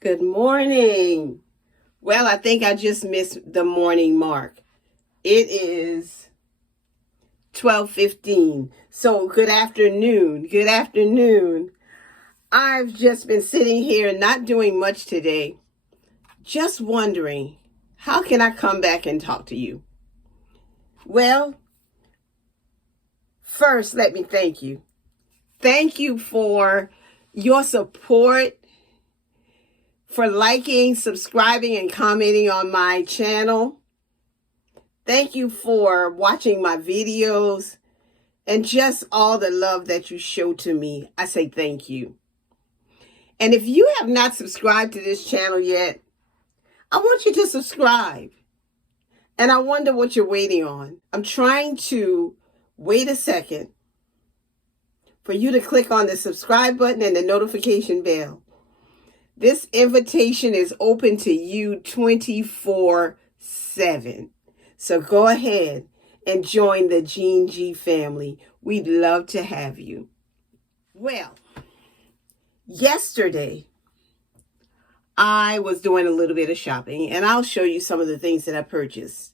Good morning. Well, I think I just missed the morning mark. It is 12:15. So good afternoon. Good afternoon. I've just been sitting here not doing much today, just wondering, how can I come back and talk to you? Well, first, let me thank you. Thank you for your support, for liking, subscribing, and commenting on my channel. Thank you for watching my videos and just all the love that you show to me. I say thank you. And if you have not subscribed to this channel yet, I want you to subscribe. And I wonder what you're waiting on. I'm trying to wait a second for you to click on the subscribe button and the notification bell. This invitation is open to you 24/7. So go ahead and join the Gene G family. We'd love to have you. Well, yesterday, I was doing a little bit of shopping, and I'll show you some of the things that I purchased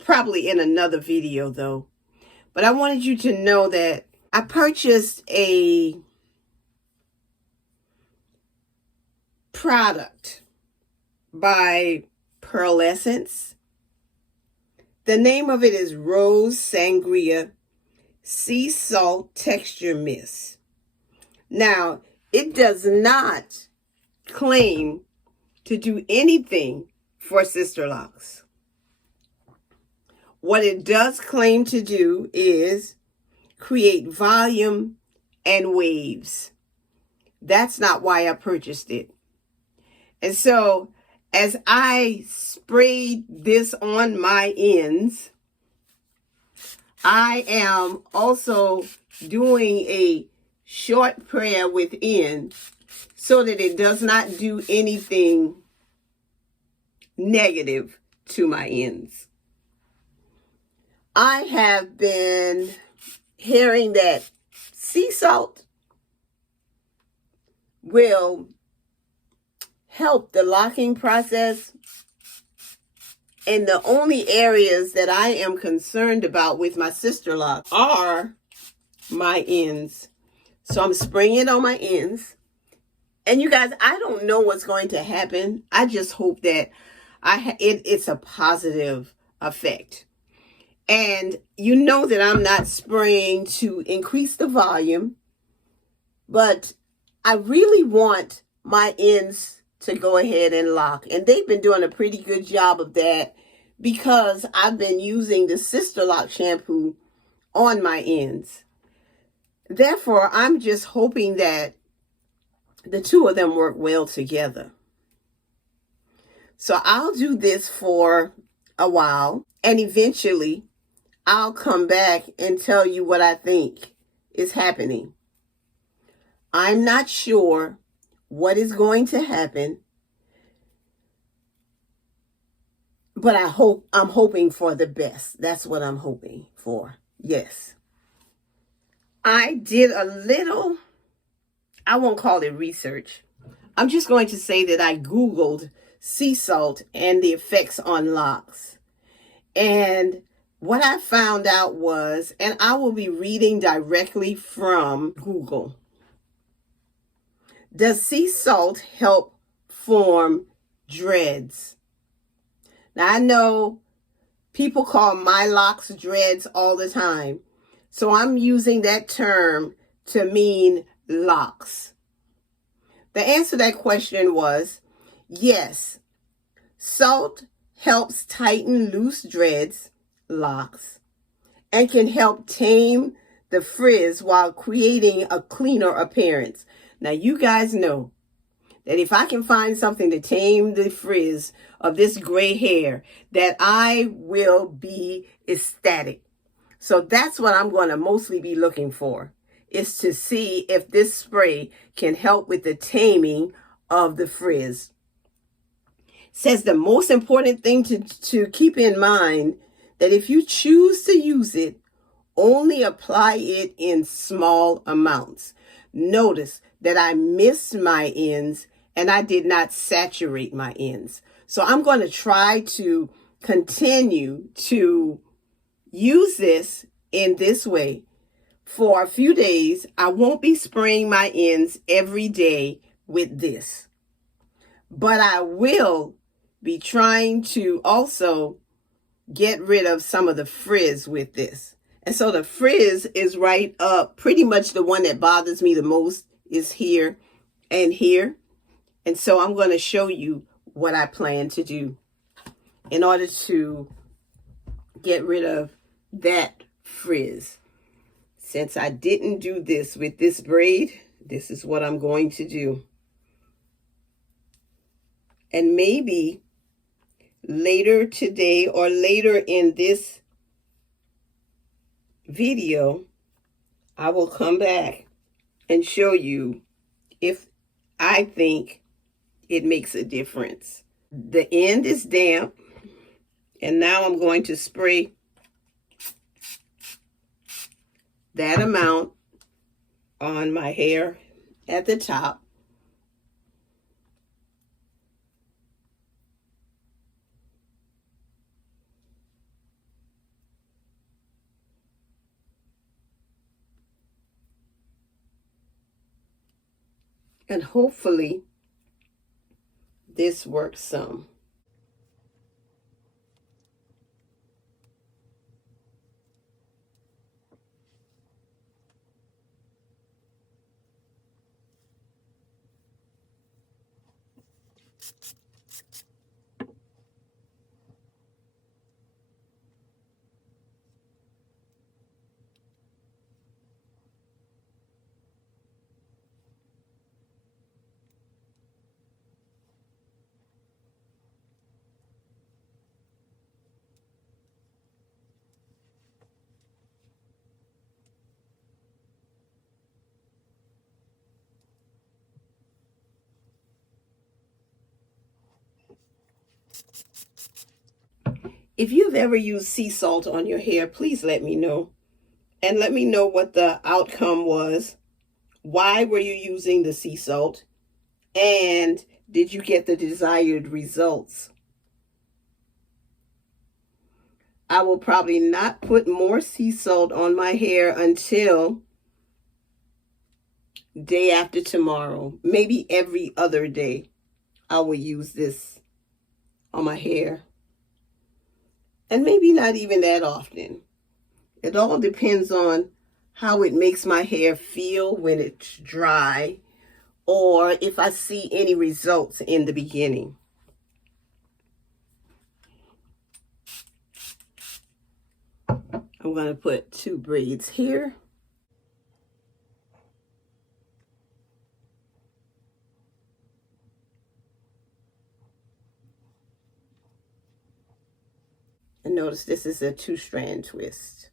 probably in another video though. But I wanted you to know that I purchased a product by Pearlescence. The name of it is Rose Sangria Sea Salt Texture Mist. Now, it does not claim to do anything for Sisterlocks. What it does claim to do is create volume and waves. That's not why I purchased it. And so, as I sprayed this on my ends, I am also doing a short prayer within so that it does not do anything negative to my ends. I have been hearing that sea salt will help the locking process. And the only areas that I am concerned about with my Sisterlock are my ends. So I'm spraying it on my ends. And you guys, I don't know what's going to happen. I just hope that it's a positive effect. And you know that I'm not spraying to increase the volume, but I really want my ends to go ahead and lock. And they've been doing a pretty good job of that because I've been using the Sisterlock shampoo on my ends. Therefore, I'm just hoping that the two of them work well together. So I'll do this for a while, and eventually I'll come back and tell you what I think is happening. I'm not sure what is going to happen, but I'm hoping for the best. That's what I'm hoping for. Yes. I did a little, I won't call it research. I'm just going to say that I Googled sea salt and the effects on locks. And what I found out was, and I will be reading directly from Google. Does sea salt help form dreads? Now, I know people call my locks dreads all the time, so I'm using that term to mean locks. The answer to that question was yes. Salt helps tighten loose dreads, locks, and can help tame the frizz while creating a cleaner appearance. Now, you guys know that if I can find something to tame the frizz of this gray hair, that I will be ecstatic. So that's what I'm going to mostly be looking for, is to see if this spray can help with the taming of the frizz. It says the most important thing to keep in mind that if you choose to use it, only apply it in small amounts. Notice that I mist my ends and I did not saturate my ends. So I'm going to try to continue to use this in this way for a few days. I won't be spraying my ends every day with this, but I will be trying to also get rid of some of the frizz with this. And so the frizz is right up, pretty much the one that bothers me the most is here and here. And so I'm going to show you what I plan to do in order to get rid of that frizz. Since I didn't do this with this braid, this is what I'm going to do. And maybe later today or later in this video, I will come back and show you if I think it makes a difference. The end is damp, and now I'm going to spray that amount on my hair at the top. And hopefully this works some. If you've ever used sea salt on your hair, please let me know. And let me know what the outcome was. Why were you using the sea salt? And did you get the desired results? I will probably not put more sea salt on my hair until day after tomorrow. Maybe every other day I will use this on my hair. And maybe not even that often. It all depends on how it makes my hair feel when it's dry, or if I see any results in the beginning. I'm going to put 2 braids here. And notice this is a 2-strand twist.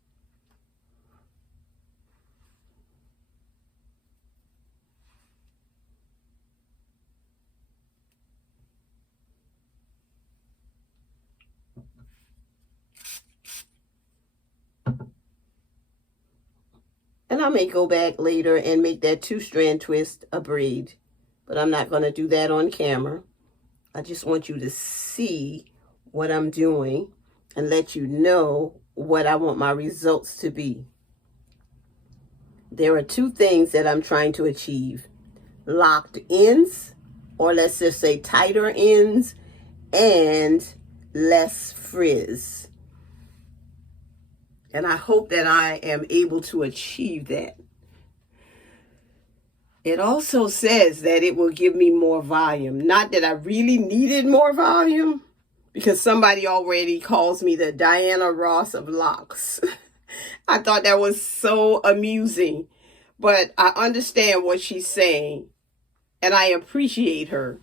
And I may go back later and make that 2-strand twist a braid, but I'm not going to do that on camera. I just want you to see what I'm doing and let you know what I want my results to be. There are 2 things that I'm trying to achieve: locked ends, or let's just say tighter ends, and less frizz. And I hope that I am able to achieve that. It also says that it will give me more volume. Not that I really needed more volume, because somebody already calls me the Diana Ross of locks. I thought that was so amusing, but I understand what she's saying, and I appreciate her.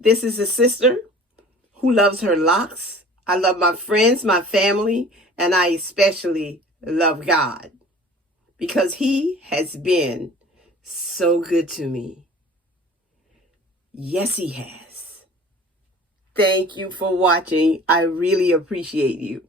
This is a sister who loves her locks. I love my friends, my family, and I especially love God, because He has been so good to me. Yes, He has. Thank you for watching. I really appreciate you.